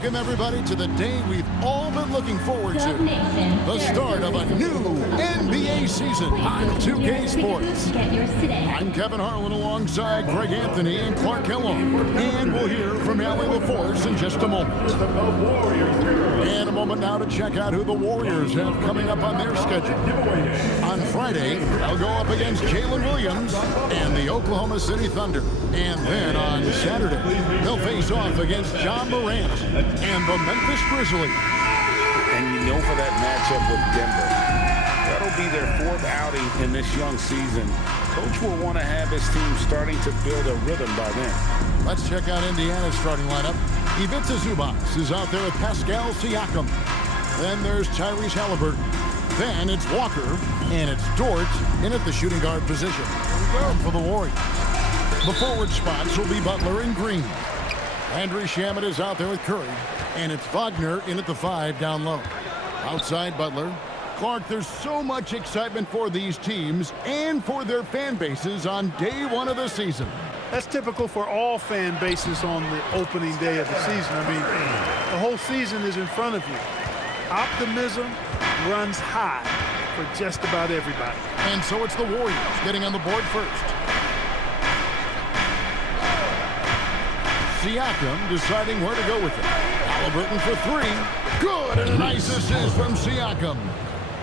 Welcome, everybody, to the day we've all been looking forward to. The start of a new NBA season on 2K Sports. I'm Kevin Harlan alongside Greg Anthony and Clark Kellogg. And we'll hear from Allie LaForce in just a moment. And a moment now to check out who the Warriors have coming up on their schedule. On Friday, they'll go up against Jalen Williams and the Oklahoma City Thunder. And then on Saturday, they'll face off against Ja Morant and the Memphis Grizzlies. And you know, for that matchup with Denver, that'll be their fourth outing in this young season. Coach will want to have his team starting to build a rhythm by then. Let's check out Indiana's starting lineup. Ivica Zubac is out there with Pascal Siakam. Then there's Tyrese Halliburton. Then it's Walker, and it's Dort in at the shooting guard position. And for the Warriors, the forward spots will be Butler and Green. Landry Shamet is out there with Curry, and it's Wagner in at the 5 down low. Outside Butler. Clark, there's so much excitement for these teams and for their fan bases on day one of the season. That's typical for all fan bases on the opening day of the season. I mean, the whole season is in front of you. Optimism runs high for just about everybody. And so it's the Warriors getting on the board first. Siakam deciding where to go with it. Halliburton for 3. Good, and a nice assist from Siakam.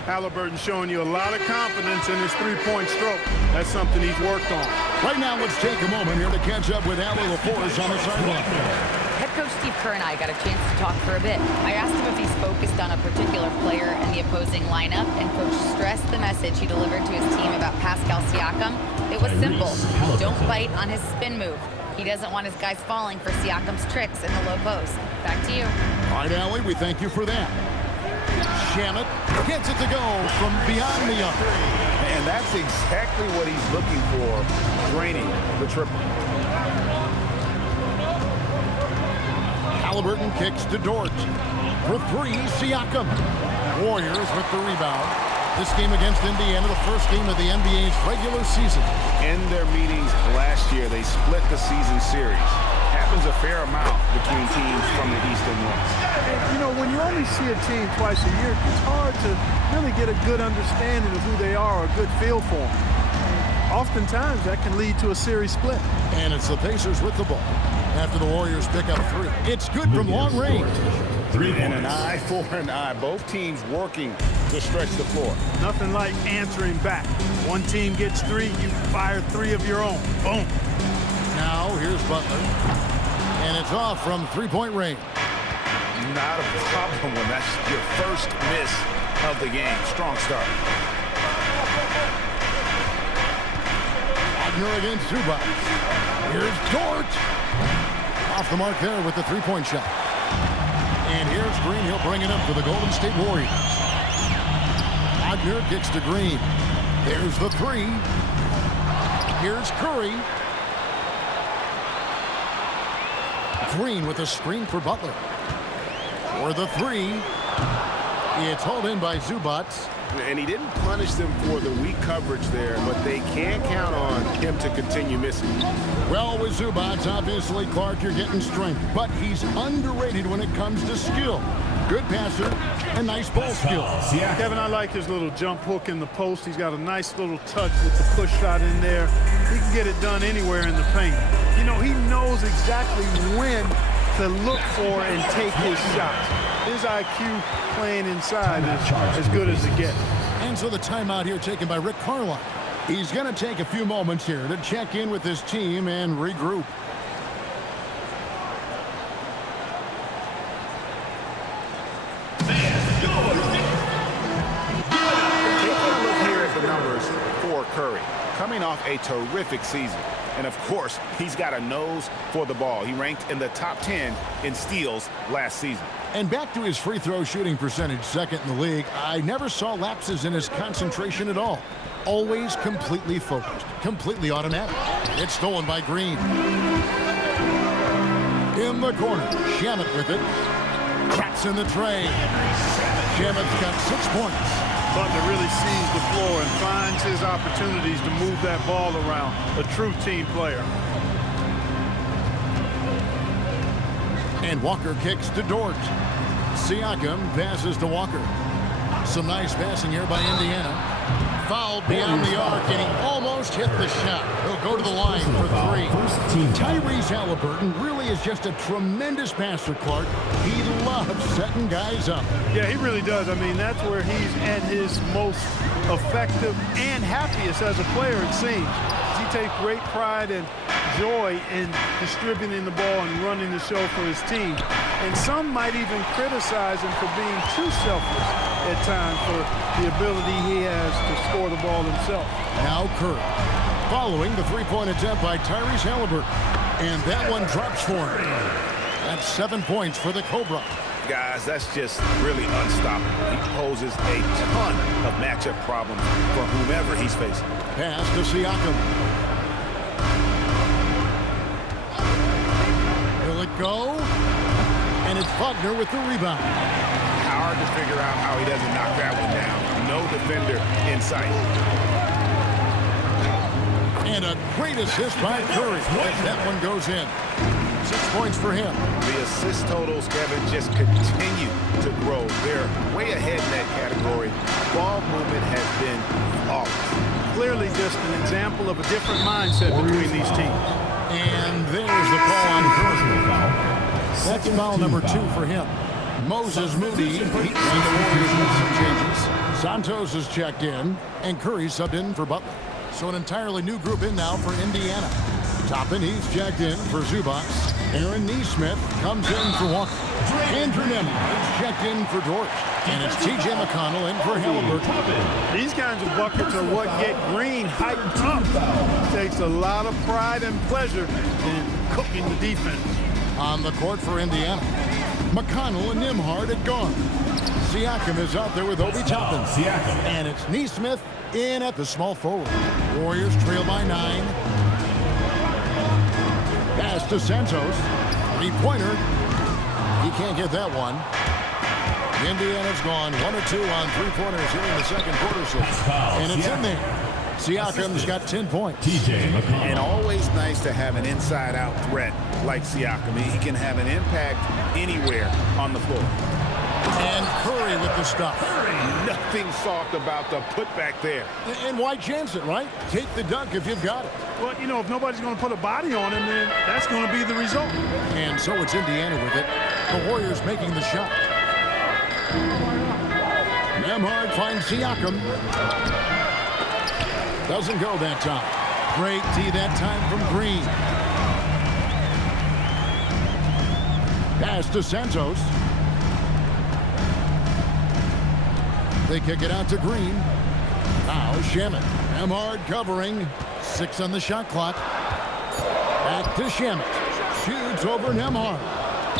Halliburton showing you a lot of confidence in his three-point stroke. That's something he's worked on. Right now, let's take a moment here to catch up with Allie LaForce on the sideline. Head coach Steve Kerr and I got a chance to talk for a bit. I asked him if he's focused on a particular player in the opposing lineup, and Coach stressed the message he delivered to his team about Pascal Siakam. It was simple. Don't bite on his spin move. He doesn't want his guys falling for Siakam's tricks in the low post. Back to you. All right, Allie, we thank you for that. Shamet gets it to go from beyond the arc. And that's exactly what he's looking for, draining the triple. Halliburton kicks to Dort. For 3, Siakam. Warriors with the rebound. This game against Indiana, the first game of the NBA's regular season. In their meetings last year, they split the season series. Happens a fair amount between teams from the East and West. You know, when you only see a team twice a year, it's hard to really get a good understanding of who they are, or a good feel for them. Oftentimes, that can lead to a series split. And it's the Pacers with the ball after the Warriors pick up 3. It's good from long range. 3 and an eye for an eye. Both teams working to stretch the floor. Nothing like answering back. One team gets 3, you fire 3 of your own. Boom. Now, here's Butler. And it's off from three-point range. Not a problem when that's your first miss of the game. Strong start. Wagner against Zubac. Here's Dort. Off the mark there with the three-point shot. And here's Green. He'll bring it up for the Golden State Warriors. Wagner kicks to Green. There's the 3. Here's Curry. Green with a screen for Butler. For the 3. It's hauled in by Zubac. And he didn't punish them for the weak coverage there, but they can't count on him to continue missing. Well, with Zubac, obviously, Clark, you're getting strength. But he's underrated when it comes to skill. Good passer and nice ball skills. Yeah. Kevin, I like his little jump hook in the post. He's got a nice little touch with the push shot in there. He can get it done anywhere in the paint. You know, he knows exactly when to look for and take his shots. His IQ playing inside is as good as it gets. And so the timeout here taken by Rick Carlisle. He's going to take a few moments here to check in with his team and regroup. For Curry, coming off a terrific season. And of course, he's got a nose for the ball. He ranked in the top 10 in steals last season. And back to his free throw shooting percentage, second in the league. I never saw lapses in his concentration at all. Always completely focused, completely automatic. It's stolen by Green. In the corner, Shamet with it. Taps in the tray. Shamet's got 6 points. Butler really sees the floor and finds his opportunities to move that ball around. A true team player. And Walker kicks to Dort. Siakam passes to Walker. Some nice passing here by Indiana. Fouled beyond the arc, and he almost hit the shot. He'll go to the line for three. Tyrese Halliburton really is just a tremendous passer, Clark. He loves setting guys up. Yeah, he really does. I mean, that's where he's at his most effective and happiest as a player, it seems. He takes great pride and joy in distributing the ball and running the show for his team. And some might even criticize him for being too selfless at times for the ability he has to score the ball himself. Now Curry, following the three-point attempt by Tyrese Halliburton. And that one drops for him. That's 7 points for the Cobra. Guys, that's just really unstoppable. He poses a ton of matchup problems for whomever he's facing. Pass to Siakam. Will it go? And it's Wagner with the rebound. Hard to figure out how he doesn't knock that one down. No defender in sight. And a great assist by Curry. That one goes in. 6 points for him. The assist totals, Kevin, just continue to grow. They're way ahead in that category. Ball movement has been flawless. Clearly just an example of a different mindset between these teams. And there's the call on Curry. That's foul number 2 for him. Moses Moody and the Warriors with some changes. Santos is checked in, and Curry subbed in for Butler. So an entirely new group in now for Indiana. Toppin, he's checked in for Zubac. Aaron Nesmith comes in for Walker. Andrew Nembhard is checked in for Dort. And it's T.J. McConnell in for Halliburton. These kinds of buckets are what get Green hyped up. Takes a lot of pride and pleasure in cooking the defense. On the court for Indiana, McConnell and Nembhard at guard. Siakam is out there with Obi Toppin. And it's Nesmith in at the small forward. Warriors trail by 9. Pass to Santos. Three-pointer. He can't get that one. Indiana's gone 1 of 2 on three-pointers here in the second quarter. And it's in there. Siakam's got 10 points. And always nice to have an inside-out threat like Siakam. He can have an impact anywhere on the floor. And Curry with the stuff. Nothing soft about the putback there. And why chance it, right? Take the dunk if you've got it. Well, you know, if nobody's going to put a body on him, then that's going to be the result. And so it's Indiana with it. The Warriors making the shot. Nembhard finds Siakam. Doesn't go that time. Great D that time from Green. Pass to Santos. They kick it out to Green. Now Shamet. Nembhard covering. 6 on the shot clock. Back to Shamet. Shoots over Nembhard.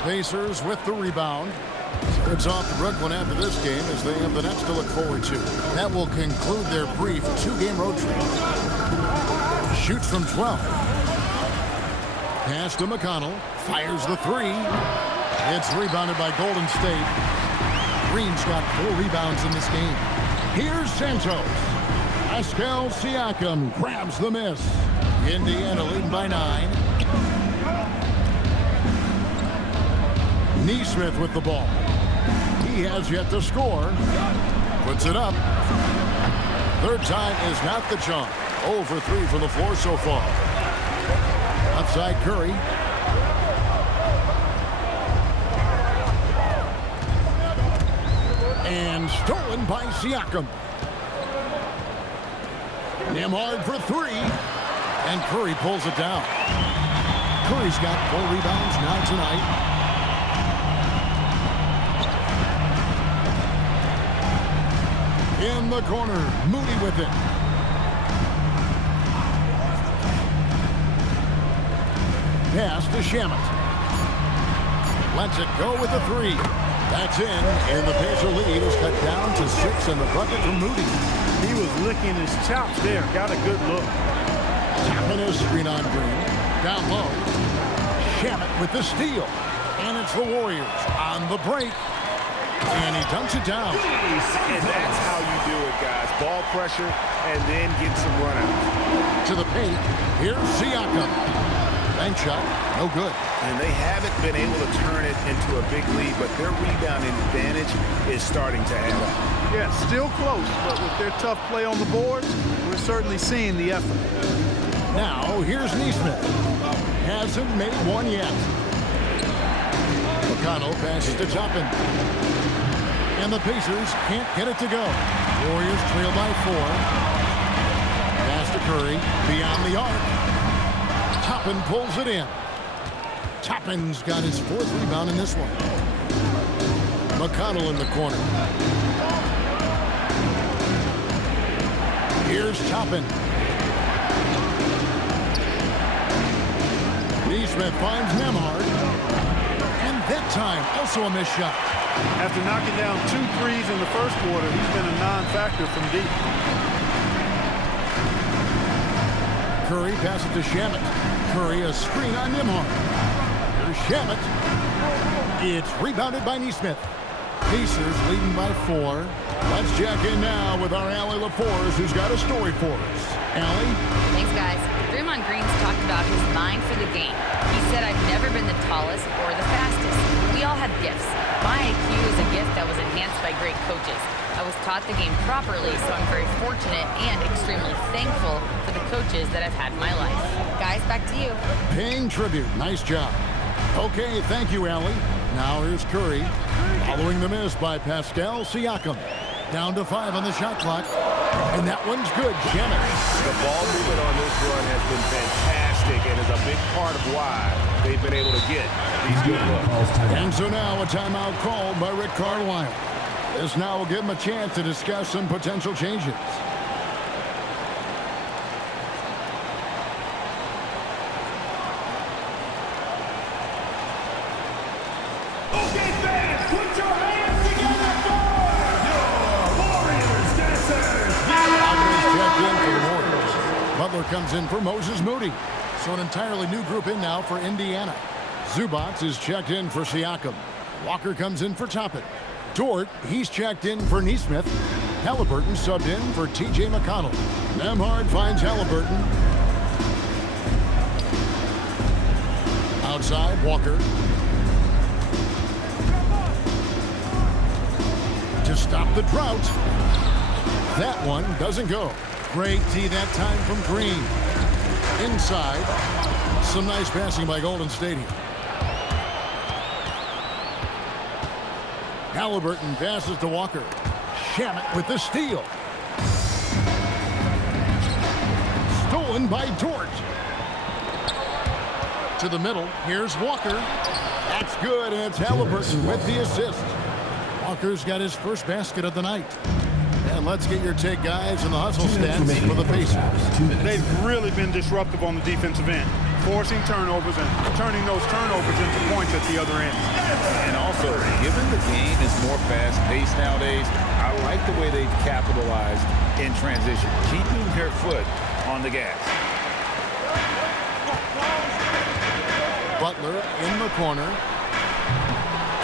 Pacers with the rebound. It's off to Brooklyn after this game as they have the Nets to look forward to. That will conclude their brief 2-game road trip. Shoots from 12. Pass to McConnell. Fires the 3. It's rebounded by Golden State. Green's got 4 rebounds in this game. Here's Santos. Pascal Siakam grabs the miss. Indiana leading by 9. Nesmith with the ball. He has yet to score. Puts it up. Third time is not the charm. 0 for 3 from the floor so far. Outside Curry. And stolen by Siakam. Nembhard for 3. And Curry pulls it down. Curry's got 4 rebounds now tonight. In the corner, Moody with it. Pass to Shamet. Lets it go with the 3. That's in, and the Pacer lead is cut down to 6 in the bucket from Moody. He was licking his chops there. Got a good look. Tapping his screen on Green. Down low. Shamet with the steal. And it's the Warriors on the break. And he dunks it down. And that's how you do it, guys. Ball pressure and then get some run out. To the paint. Here's Siakam. Bank shot, no good. And they haven't been able to turn it into a big lead, but their rebounding advantage is starting to add up. Yeah, still close, but with their tough play on the boards, we're certainly seeing the effort. Now, here's Neesmith. Hasn't made one yet. McConnell passes to Toppin. And the Pacers can't get it to go. Warriors trail by 4. Pass to Curry, beyond the arc. Toppin pulls it in. Toppin's got his 4th rebound in this one. McConnell in the corner. Here's Toppin. Neesmith finds Nembhard. And that time, also a missed shot. After knocking down 2 threes in the first quarter, he's been a non-factor from deep. Curry passes to Shamet. Curry a screen on Nembhard. Here's Shamet. It's rebounded by Neesmith. Pacers leading by 4. Let's check in now with our Allie LaForce, who's got a story for us. Allie? Thanks, guys. Draymond Green's talked about his mind for the game. He said, I've never been the tallest or the fastest. We all have gifts. My IQ is a gift that was enhanced by great coaches. I was taught the game properly, so I'm very fortunate and extremely thankful for the coaches that I've had in my life. Guys, back to you. Paying tribute. Nice job. Okay, thank you, Allie. Now here's Curry. Following the miss by Pascal Siakam. Down to 5 on the shot clock. And that one's good. Shamet. The ball movement on this run has been fantastic and is a big part of why they've been able to get these good looks. And so now a timeout called by Rick Carlisle. This now will give him a chance to discuss some potential changes. Okay, fans, put your hands together for your Warriors dancers. Alvarez checked in for the Warriors. Butler comes in for Moses Moody. So an entirely new group in now for Indiana. Zubac is checked in for Siakam. Walker comes in for Toppin. Dort, he's checked in for Neesmith. Halliburton subbed in for T.J. McConnell. Nembhard finds Halliburton. Outside, Walker. To stop the drought. That one doesn't go. Great D that time from Green. Inside. Some nice passing by Golden State here. Halliburton passes to Walker. Shamet with the steal. Stolen by Dort. To the middle. Here's Walker. That's good, and it's Halliburton with the assist. Walker's got his first basket of the night. And let's get your take, guys, on the hustle stats for the Pacers. They've really been disruptive on the defensive end, forcing turnovers and turning those turnovers into points at the other end. And also, given the game is more fast-paced nowadays, I like the way they've capitalized in transition, keeping their foot on the gas. Butler in the corner.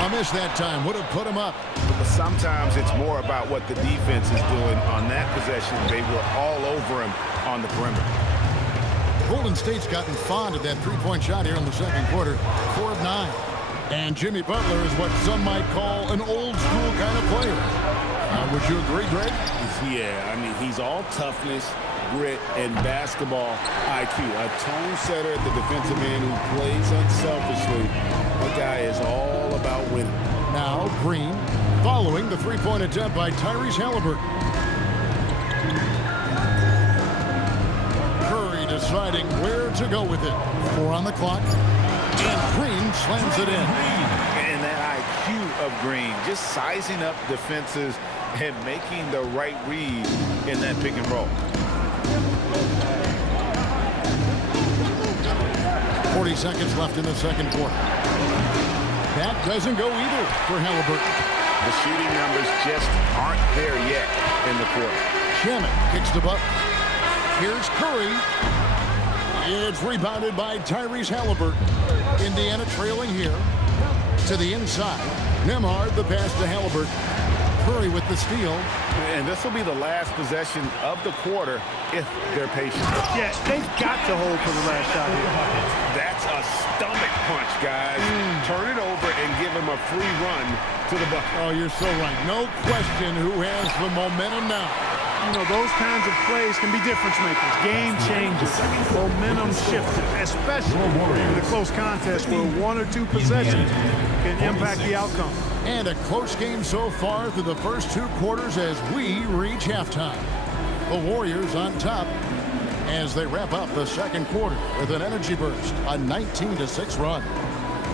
A miss that time would have put him up. But sometimes it's more about what the defense is doing on that possession. They were all over him on the perimeter. Golden State's gotten fond of that three-point shot here in the second quarter. 4 of 9. And Jimmy Butler is what some might call an old-school kind of player. Would you agree, Greg? Yeah, I mean, he's all toughness, grit, and basketball IQ. A tone setter at the defensive end who plays unselfishly. The guy is all about winning. Now, Green, following the three-point attempt by Tyrese Halliburton. Curry deciding where to go with it. 4 on the clock. And Green slams it in. And that IQ of Green, just sizing up defenses and making the right read in that pick and roll. 40 seconds left in the second quarter. That doesn't go either for Halliburton. The shooting numbers just aren't there yet in the quarter. Shamet kicks the butt. Here's Curry. It's rebounded by Tyrese Halliburton. Indiana trailing here. To the inside. Nembhard the pass to Halliburton. Curry with the steal. And this will be the last possession of the quarter if they're patient. Yeah, they've got to hold for the last shot here. That's a stomach punch, guys. Turn it over and give him a free run to the bucket. Oh, you're so right. No question who has the momentum now. You know, those kinds of plays can be difference makers, game changers, momentum shifters, especially in a close contest where one or two possessions can impact the outcome. And a close game so far through the first 2 quarters as we reach halftime. The Warriors on top as they wrap up the second quarter with an energy burst, a 19-6 run.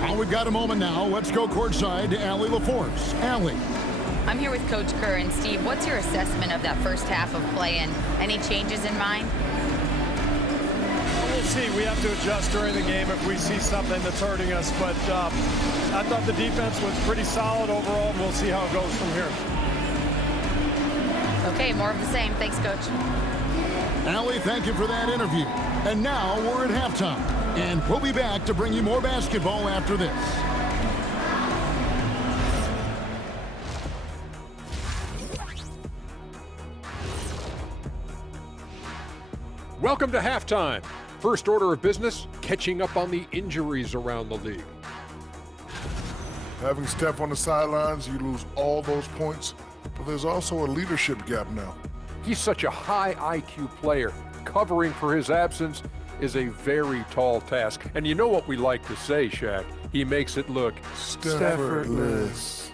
Well, we've got a moment now. Let's go courtside to Allie LaForce. Allie. I'm here with Coach Kerr. And Steve, what's your assessment of that first half of play and any changes in mind? We'll see. We have to adjust during the game if we see something that's hurting us. But I thought the defense was pretty solid overall. We'll see how it goes from here. Okay, more of the same. Thanks, Coach. Allie, thank you for that interview. And now we're at halftime. And we'll be back to bring you more basketball after this. Welcome to halftime. First order of business, catching up on the injuries around the league. Having Steph on the sidelines, you lose all those points, but there's also a leadership gap now. He's such a high IQ player. Covering for his absence is a very tall task. And you know what we like to say, Shaq? He makes it look Staffordless.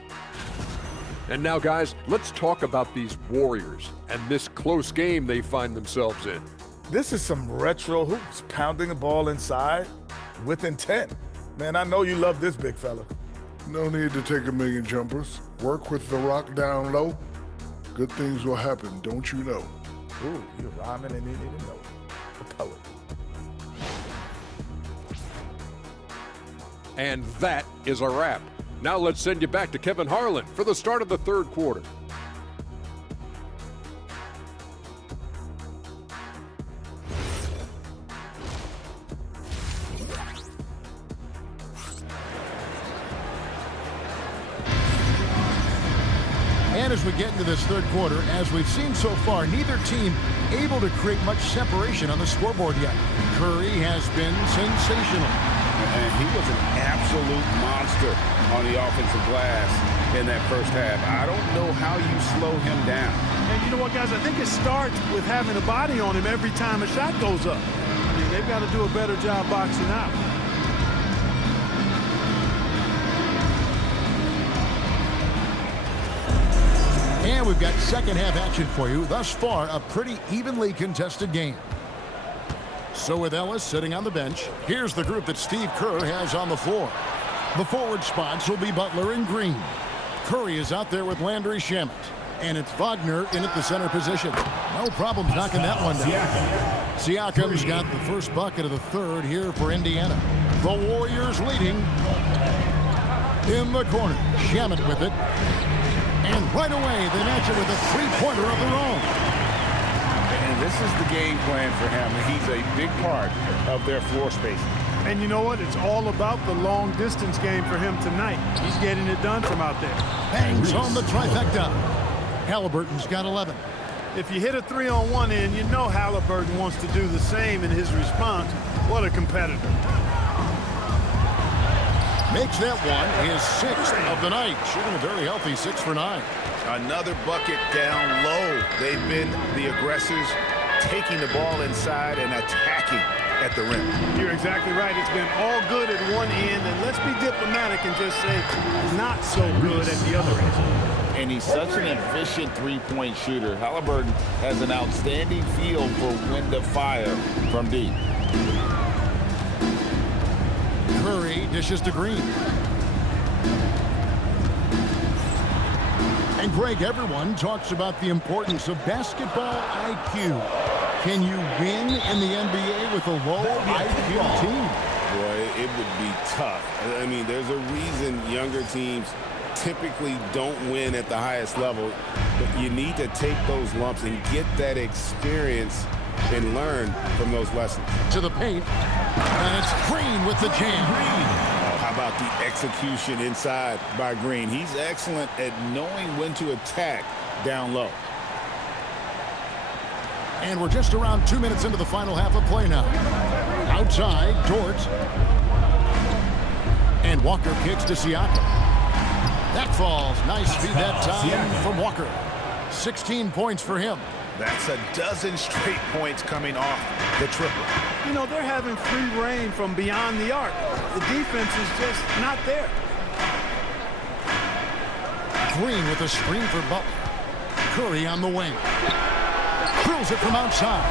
And now, guys, let's talk about these Warriors and this close game they find themselves in. This is some retro hoops, pounding the ball inside with intent. Man, I know you love this big fella. No need to take a million jumpers. Work with the rock down low. Good things will happen, don't you know? Ooh, you're rhyming and you didn't know. A poet. And that is a wrap. Now let's send you back to Kevin Harlan for the start of the third quarter. And as we get into this third quarter, as we've seen so far, neither team able to create much separation on the scoreboard yet. Curry has been sensational. And he was an absolute monster on the offensive glass in that first half. I don't know how you slow him down. And you know what, guys? I think it starts with having a body on him every time a shot goes up. I mean, they've got to do a better job boxing out. And we've got second half action for you. Thus far, a pretty evenly contested game. So with Ellis sitting on the bench, here's the group that Steve Kerr has on the floor. The forward spots will be Butler and Green. Curry is out there with Landry Shamet. And it's Wagner in at the center position. No problem knocking that one down. Siakam's got the first bucket of the third here for Indiana. The Warriors leading in the corner. Shamet with it. And right away, they match it with a three-pointer of their own. And this is the game plan for him. He's a big part of their floor spacing. And you know what? It's all about the long-distance game for him tonight. He's getting it done from out there. Bangs on the trifecta. Halliburton's got 11. If you hit a three on one end, you know Halliburton wants to do the same in his response. What a competitor. Makes that one his sixth of the night. Shooting a very healthy 6 for 9. Another bucket down low. They've been the aggressors, taking the ball inside and attacking at the rim. You're exactly right. It's been all good at one end, and let's be diplomatic and just say not so good at the other end. And he's such an efficient three-point shooter. Halliburton has an outstanding feel for when to fire from deep. Curry dishes to Green. And Greg, everyone talks about the importance of basketball IQ. Can you win in the NBA with a low IQ team? Boy, it would be tough. I mean, there's a reason younger teams typically don't win at the highest level. But you need to take those lumps and get that experience and learn from those lessons. To the paint. And it's Green with the jam. Oh, how about the execution inside by Green? He's excellent at knowing when to attack down low. And we're just around 2 minutes into the final half of play now. Outside, Dort. And Walker kicks to Siakam. That falls. Nice feed that time from Walker. 16 points for him. That's a dozen straight points coming off the triple. You know, they're having free reign from beyond the arc. The defense is just not there. Green with a screen for Butler. Curry on the wing. Drills it from outside.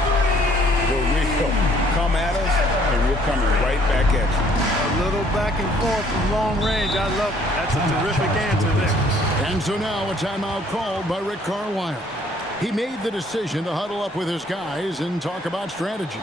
Well, we'll come at us, and we're coming right back at you. A little back and forth from long range. I love it. That's a terrific answer there. And so now a timeout called by Rick Carlisle. He made the decision to huddle up with his guys and talk about strategy.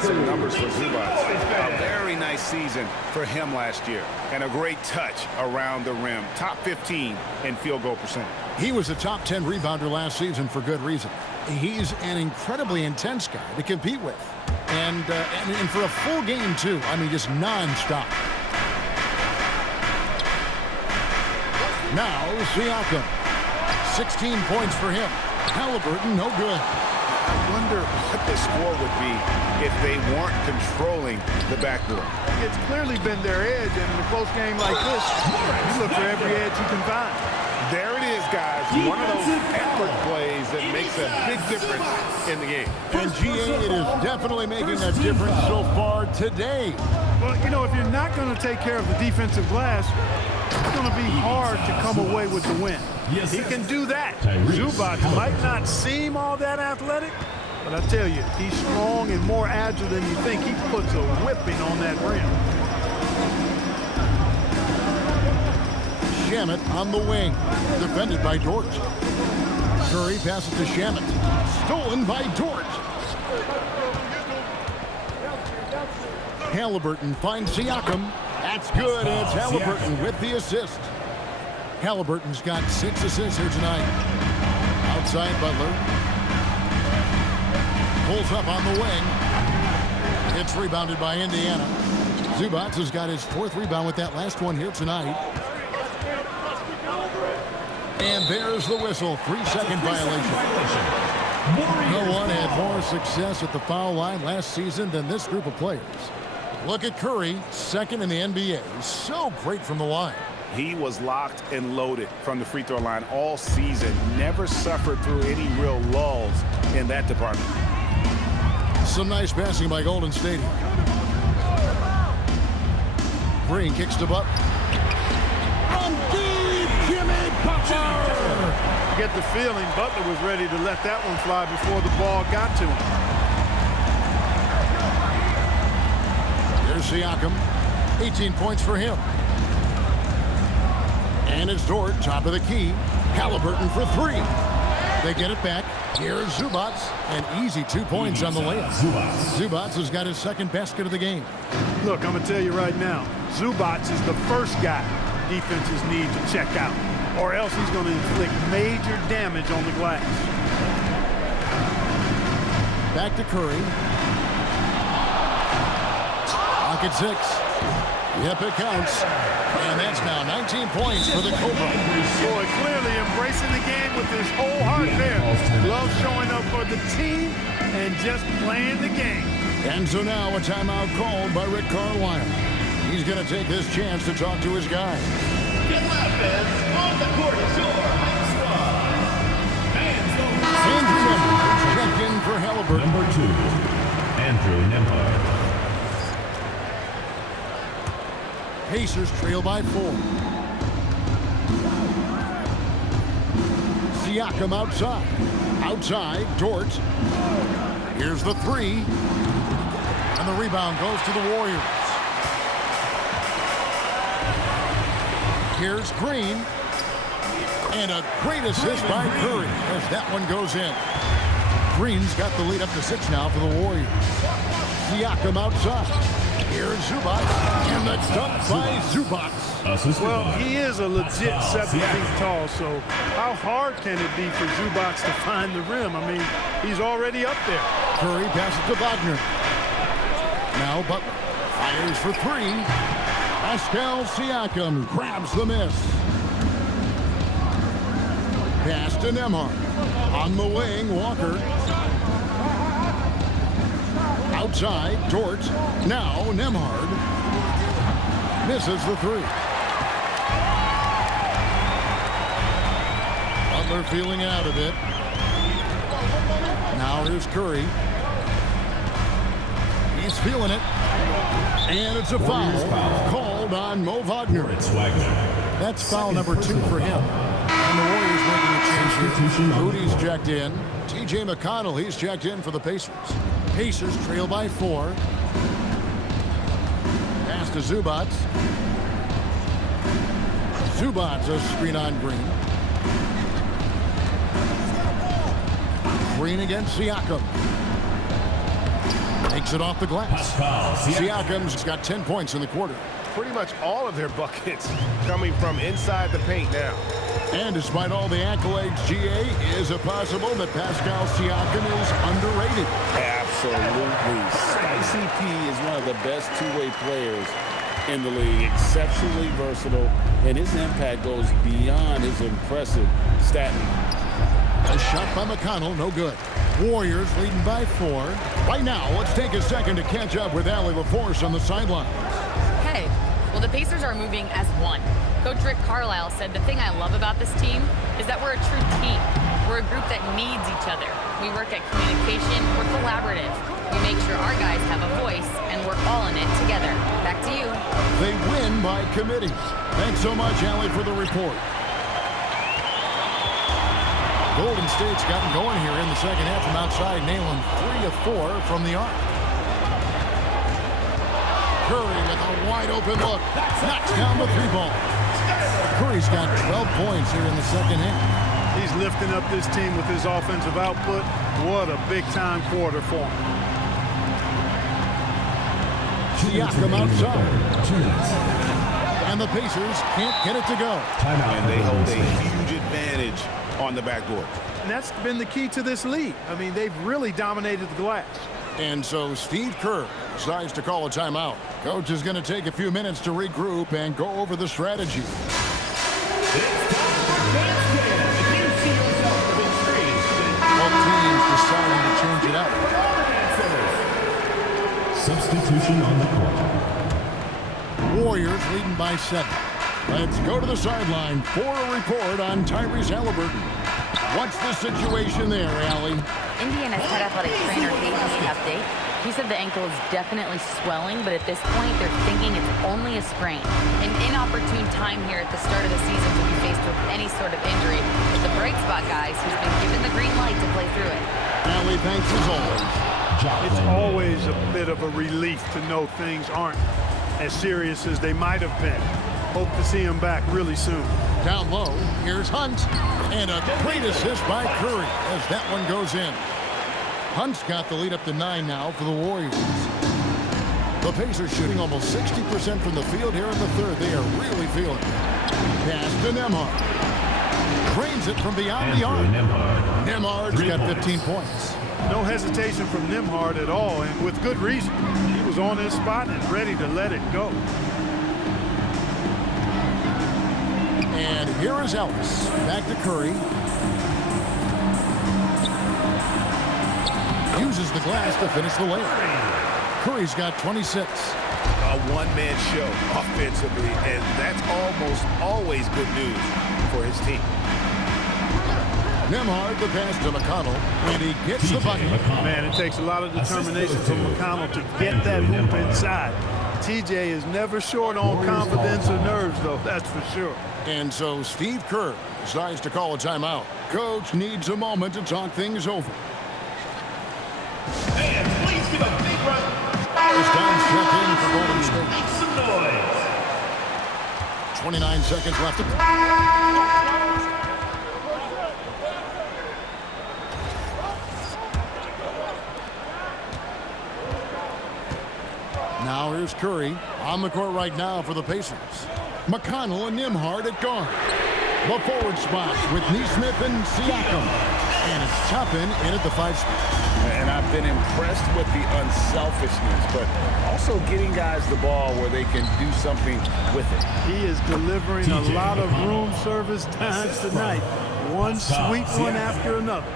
Some numbers for Zubac. A very nice season for him last year. And a great touch around the rim. Top 15 in field goal percentage. He was a top 10 rebounder last season for good reason. He's an incredibly intense guy to compete with. And for a full game, too. I mean, just nonstop. Now, Siakam. 16 points for him. Halliburton, no good. I wonder what the score would be if they weren't controlling the backboard. It's clearly been their edge, and in a close game like this, you look for every edge you can find. There it is, guys. One of those effort plays that makes a big difference in the game. And GA, it is definitely making a difference so far today. Well, you know, if you're not going to take care of the defensive glass, it's going to be hard to come away with the win. He can do that. Zubac might not seem all that athletic, but I tell you, he's strong and more agile than you think. He puts a whipping on that rim. Shamet on the wing, defended by Dort. Curry passes to Shamet. Stolen by Dort. Halliburton finds Siakam. That's good. It's Halliburton with the assist. Halliburton's got 6 assists here tonight. Outside Butler. Pulls up on the wing. It's rebounded by Indiana. Zubac has got his 4th rebound with that last one here tonight. And there's the whistle. 3-second violation. No one had more success at the foul line last season than this group of players. Look at Curry, 2nd in the NBA. So great from the line. He was locked and loaded from the free throw line all season. Never suffered through any real lulls in that department. Some nice passing by Golden State. Green kicks to Butler. From deep, Jimmy Butler! You get the feeling Butler was ready to let that one fly before the ball got to him. There's Siakam. 18 points for him. And it's Dort, top of the key. Halliburton for 3. They get it back. Here's Zubac. An easy 2 points on the layup. Zubac has got his 2nd basket of the game. Look, I'm going to tell you right now, Zubac is the first guy defenses need to check out, or else he's going to inflict major damage on the glass. Back to Curry. Pocket 6. Yep, it counts. And that's now 19 points for the Cobra. Boy, clearly embracing the game with his whole heart there. Loves showing up for the team and just playing the game. And so now a timeout called by Rick Carlisle. He's going to take this chance to talk to his guys. Get loud, fans. On the court is your squad. Fans don't... Andrew Nembhard check in for Halliburton. Number 2, Andrew Nembhard. Pacers trail by 4. Siakam outside. Outside, Dort. Here's the 3. And the rebound goes to the Warriors. Here's Green. And a great assist by Curry as that one goes in. Green's got the lead up to 6 now for the Warriors. Siakam outside. Here's Zubac, and the dunk by Zubac. Well, he is a legit 7 feet tall, so how hard can it be for Zubac to find the rim? I mean, he's already up there. Curry passes to Wagner. Now Butler fires for three. Pascal Siakam grabs the miss. Pass to Nembhard. On the wing, Walker. Outside, Dort. Now Nembhard misses the three. Butler feeling out of it. Now here's Curry. He's feeling it. And it's a foul called on Mo Wagner. That's foul number 2 for him. And the Warriors making a change here. Moody's checked in. T.J. McConnell, he's checked in for the Pacers. Pacers trail by 4. Pass to Zubac. Zubac, a screen on Green. Green against Siakam. Takes it off the glass. Siakam's got 10 points in the quarter. Pretty much all of their buckets coming from inside the paint now. And despite all the accolades, GA, is it possible that Pascal Siakam is underrated? Absolutely. Spicy P is one of the best two-way players in the league. Exceptionally versatile, and his impact goes beyond his impressive stat line. A shot by McConnell, no good. Warriors leading by 4. Right now, let's take a second to catch up with Allie LaForce on the sidelines. Hey, well, the Pacers are moving as one. Coach Rick Carlisle said, the thing I love about this team is that we're a true team. We're a group that needs each other. We work at communication, we're collaborative. We make sure our guys have a voice, and we're all in it together. Back to you. They win by committee. Thanks so much, Allie, for the report. Golden State's gotten going here in the second half from outside, nailing 3 of 4 from the arc. Curry with a wide open look. Knocks down the 3-ball. Curry's got 12 points here in the second half. He's lifting up this team with his offensive output. What a big-time quarter for him. Siakam outside. And the Pacers can't get it to go. And they hold a huge advantage on the backboard. And that's been the key to this league. I mean, they've really dominated the glass. And so Steve Kerr decides to call a timeout. Coach is going to take a few minutes to regroup and go over the strategy. Both teams deciding to change it up. Substitution on the court. Warriors leading by 7. Let's go to the sideline for a report on Tyrese Halliburton. What's the situation there, Allie? Indiana's head athletic trainer gave me an update. He said the ankle is definitely swelling, but at this point, they're thinking it's only a sprain. An inopportune time here at the start of the season to be faced with any sort of injury. But the bright spot, guys, he's been given the green light to play through it. Allie, thanks as always. It's always a bit of a relief to know things aren't as serious as they might have been. Hope to see him back really soon. Down low, here's Hunt. And a great assist by Curry as that one goes in. Hunt's got the lead up to 9 now for the Warriors. The Pacers shooting almost 60% from the field here in the third. They are really feeling it. Pass to Nembhard. Drains it from beyond the arc. Nembhard's got 15 points. No hesitation from Nembhard at all, and with good reason. He was on his spot and ready to let it go. And here is Ellis. Back to Curry. Uses the glass to finish the layup. Curry's got 26. A one-man show offensively, and that's almost always good news for his team. Nembhard, the pass to McConnell, and he gets the bucket. Man, it takes a lot of determination from McConnell to get that hoop inside. TJ is never short on confidence or nerves, though, that's for sure. And so Steve Kerr decides to call a timeout. Coach needs a moment to talk things over. And please give a big round. It's time to check in for Golden State. Make some noise. 29 seconds left. Now Here's Curry on the court right now for the Pacers. McConnell and Nembhard at guard. The forward spots with Nesmith and Siakam. And it's Toppin in at the 5 spot. And I've been impressed with the unselfishness, but also getting guys the ball where they can do something with it. He is delivering a lot of room service times tonight. One sweet one after another.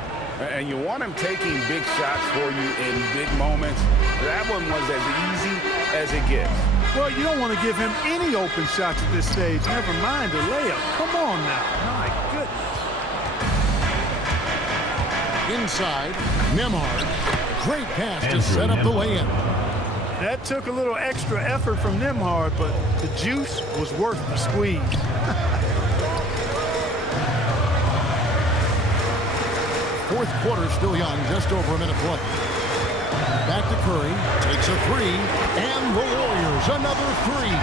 And you want him taking big shots for you in big moments. That one was as easy as it gets. Well, you don't want to give him any open shots at this stage. Never mind a layup. Come on now. My goodness. Inside, Nembhard. Great pass to set up the lay-in. That took a little extra effort from Nembhard, but the juice was worth the squeeze. Fourth quarter still young, just over a minute play. Back to Curry, takes a three, and the Warriors another three.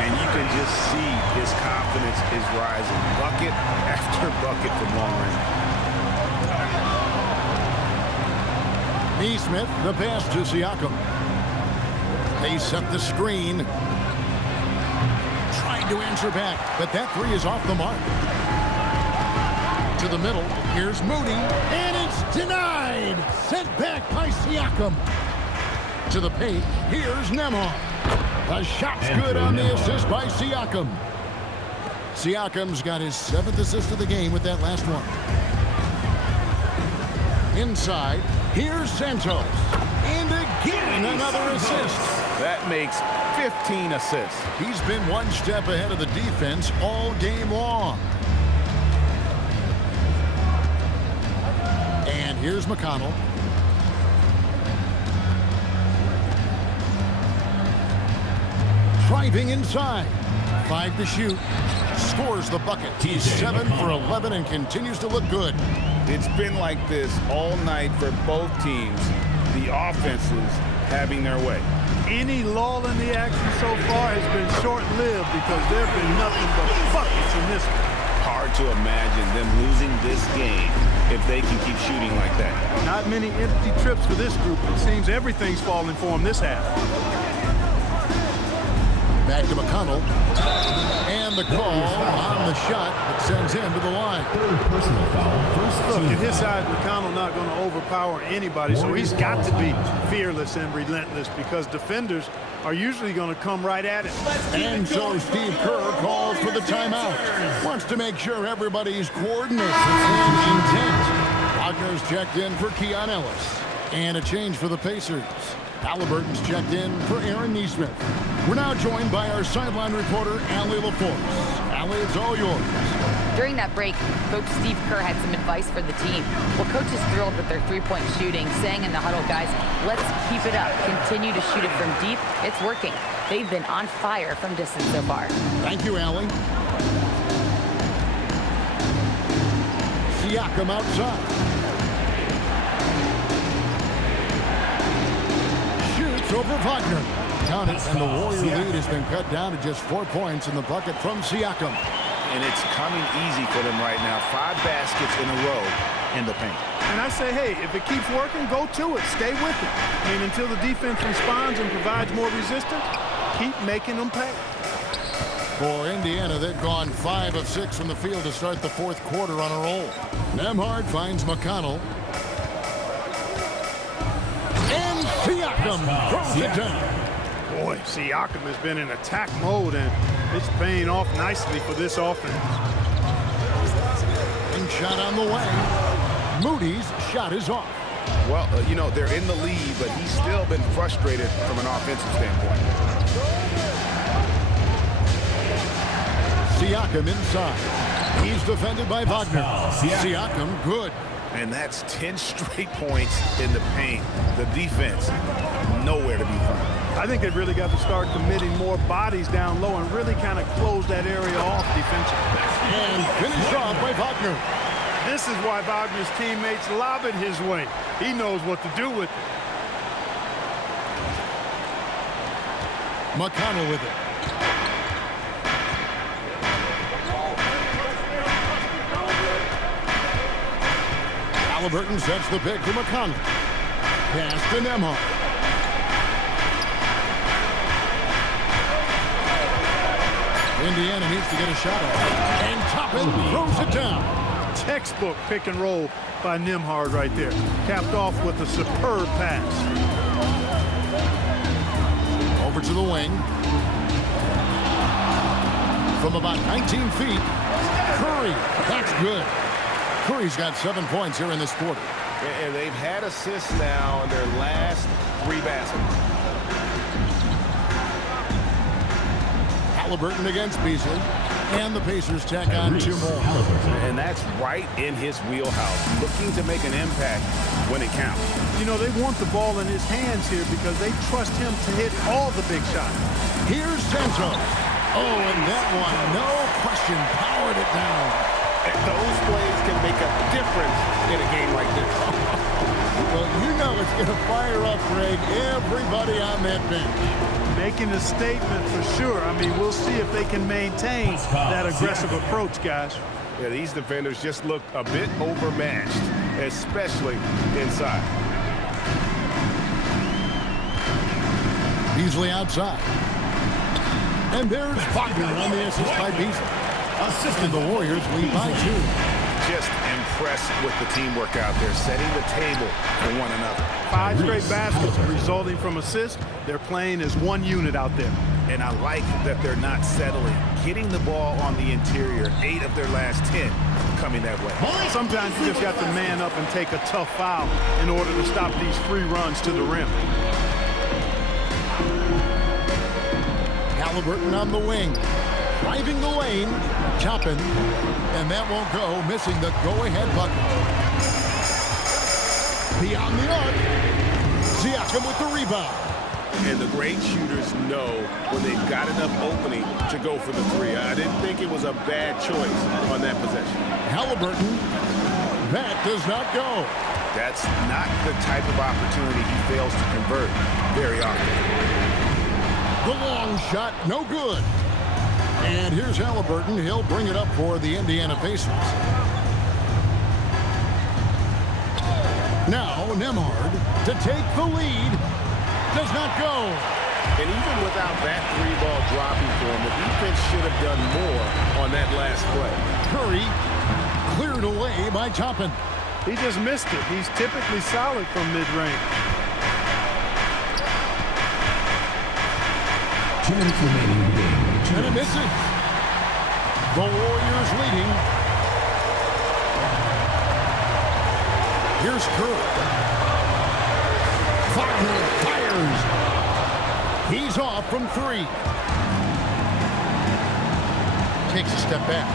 And you can just see his confidence is rising. Bucket after bucket from long range. Nesmith, the pass to Siakam. They set the screen. Tried to answer back, but that three is off the mark. To the middle, here's Moody, and it's denied. Sent back by Siakam. To the paint, here's Nembhard. The shot's good on the assist by Siakam. Siakam's got his 7th assist of the game with that last one. Inside, here's Santos. And again, another assist. That makes 15 assists. He's been one step ahead of the defense all game long. And here's McConnell. Driving inside. 5 to shoot. Scores the bucket. He's 7 for 11 and continues to look good. It's been like this all night for both teams. The offenses having their way. Any lull in the action so far has been short-lived because there have been nothing but buckets in this one. Hard to imagine them losing this game if they can keep shooting like that. Not many empty trips for this group. It seems everything's falling for them this half. Back to McConnell. And the call on the shot that sends him to the line. Personal foul. First Look, at his side, McConnell not going to overpower anybody, so he's got to be fearless and relentless because defenders are usually going to come right at him. And so Steve Kerr calls for the timeout. Wants to make sure everybody's coordinated and intent. Wagner's checked in for Keon Ellis. And a change for the Pacers. Halliburton's checked in for Aaron Nesmith. We're now joined by our sideline reporter, Allie LaForce. Allie, it's all yours. During that break, Coach Steve Kerr had some advice for the team. Well, Coach is thrilled with their three-point shooting, saying in the huddle, guys, let's keep it up. Continue to shoot it from deep. It's working. They've been on fire from distance so far. Thank you, Allie. Siakam outside. Shoots over Wagner. Count it, and the Warrior lead has been cut down to just 4 points in the bucket from Siakam. And it's coming easy for them right now. 5 baskets in a row in the paint. And I say, hey, if it keeps working, go to it. Stay with it. I mean, until the defense responds and provides more resistance, keep making them pay. For Indiana, they've gone 5 of 6 from the field to start the fourth quarter on a roll. Nembhard finds McConnell. And Siakam throws it down. Boy, Siakam has been in attack mode, and it's paying off nicely for this offense. And shot on the way. Moody's shot is off. Well, you know, they're in the lead, but he's still been frustrated from an offensive standpoint. Siakam inside. He's defended by Wagner. Siakam good. And that's 10 straight points in the paint. The defense, nowhere to be found. I think they've really got to start committing more bodies down low and really kind of close that area off defensively. And finished off by Wagner. This is why Wagner's teammates lob it his way. He knows what to do with it. McConnell with it. Halliburton sets the pick for McConnell. Pass to Nembhard. Indiana needs to get a shot off. And Toppin throws it down. Textbook pick and roll by Nembhard right there. Capped off with a superb pass. Over to the wing. From about 19 feet, Curry. That's good. Curry's got 7 points here in this quarter. And they've had assists now in their last 3 baskets. Halliburton against Beasley. And the Pacers tack on 2 more. And that's right in his wheelhouse, looking to make an impact when it counts. You know, they want the ball in his hands here because they trust him to hit all the big shots. Here's Santos. Oh, and that one, no question, powered it down. And those plays can make a difference in a game like this. Well, you know it's going to fire up, Greg, everybody on that bench. Making a statement for sure. I mean, we'll see if they can maintain that aggressive approach, guys. Yeah, these defenders just look a bit overmatched, especially inside. Beasley outside. And there's Wagner on the assist by Beasley. Assisted the Warriors lead by 2. Just impressed with the teamwork out there, setting the table for one another. 5 straight baskets resulting from assists. They're playing as one unit out there. And I like that they're not settling. Getting the ball on the interior, 8 of their last 10 coming that way. Sometimes you just got to man up and take a tough foul in order to stop these free runs to the rim. Halliburton on the wing. Driving the lane. Toppin. And that won't go. Missing the go-ahead bucket. Beyond the arc. Siakam with the rebound. And the great shooters know when they've got enough opening to go for the 3. I didn't think it was a bad choice on that possession. Halliburton. That does not go. That's not the type of opportunity he fails to convert very often. The long shot, no good. And here's Halliburton. He'll bring it up for the Indiana Pacers. Now Nembhard to take the lead. Does not go. And even without that 3-ball dropping for him, the defense should have done more on that last play. Curry cleared away by Toppin. He just missed it. He's typically solid from mid-range. 2 minutes remaining in the game. And it misses. The Warriors leading. Here's Curry. Wagner fires. He's off from 3. Takes a step back.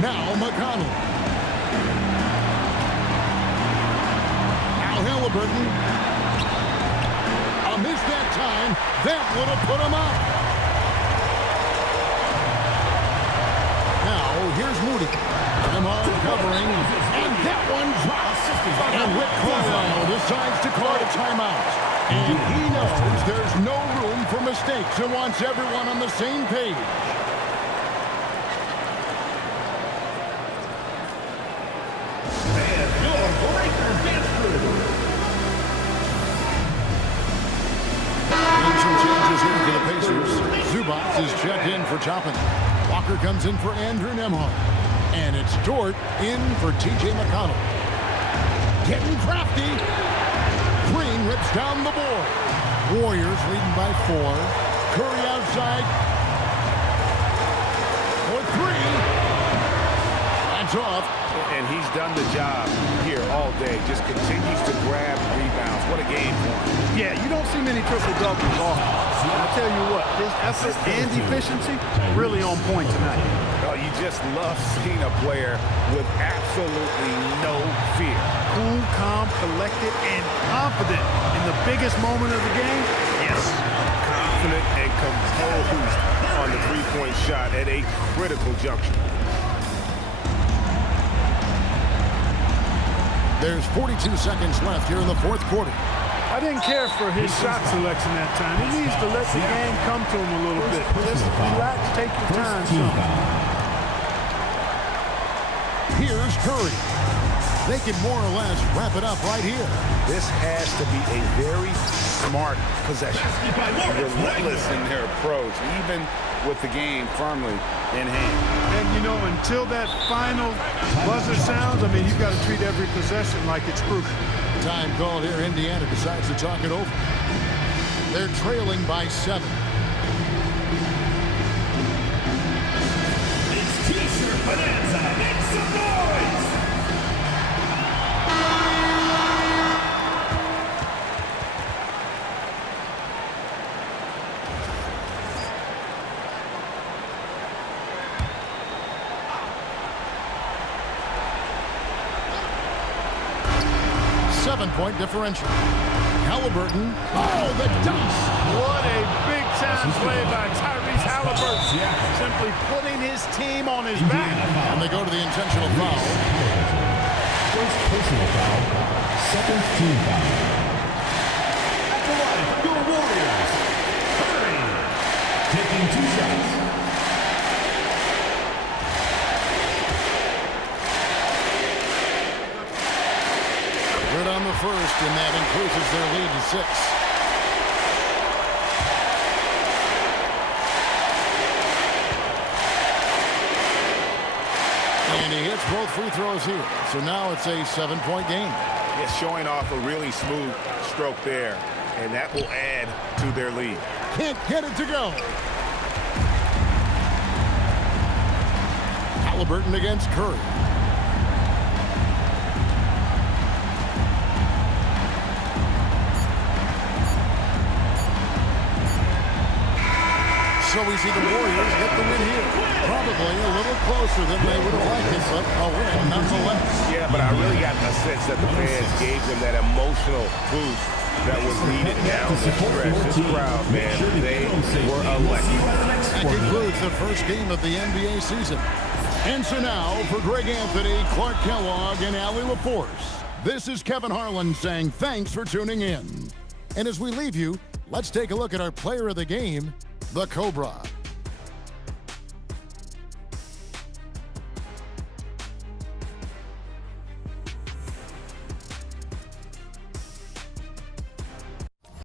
Now McConnell. Now Halliburton. A miss that time. That would have put him up. Now here's Moody. Nembhard covering. And that one drops. And Rick Carlisle decides to call a timeout. And he knows there's no room for mistakes and wants everyone on the same page. And your breaker dance crew. Some changes here for the Pacers. Zubac is checked in for Toppin. Walker comes in for Andrew Nembhard. And it's Dort in for T.J. McConnell. Getting crafty. Green rips down the board. Warriors leading by 4. Curry outside for 3. That's off. And he's done the job here all day. Just continues to grab rebounds. What a game for him. Yeah, you don't see many triple-doubles often. I'll tell you what, his effort and efficiency really on point tonight. Oh, you just love seeing a player with absolutely no fear. Cool, calm, collected, and confident in the biggest moment of the game. Yes. Confident and composed on the three-point shot at a critical juncture. There's 42 seconds left here in the 4th quarter. I didn't care for his shot selection that time. He needs to let the game come to him a little bit. Just relax, take your time, son. Here's Curry. They can more or less wrap it up right here. This has to be a very smart possession. Relentless in their approach, even with the game firmly in hand. And, you know, until that final buzzer sounds, I mean, you've got to treat every possession like it's crucial. Time called here. Indiana decides to talk it over. They're trailing by 7. It's T-shirt bonanza. Make some noise. Seven-point differential. Halliburton. Oh, the dunk. What a big-time play by Tyrese Halliburton. Simply putting his team on his back. And they go to the intentional foul. First personal foul. Second team foul. At the line, your Warriors. Curry. Taking 2 shots. Good on the first, and that increases their lead to 6. And he hits both free throws here. So now it's a 7-point game. It's showing off a really smooth stroke there, and that will add to their lead. Can't get it to go. Halliburton against Curry. So we see the Warriors get the win here. Probably a little closer than they would have liked it, but a win nonetheless. Yeah, but I really got the sense that the fans gave them that emotional boost that was needed down the stretch. This crowd, man, they were electric. That concludes the first game of the NBA season. And so now, for Greg Anthony, Clark Kellogg, and Allie LaForce, this is Kevin Harlan saying thanks for tuning in. And as we leave you, let's take a look at our player of the game, the Cobra.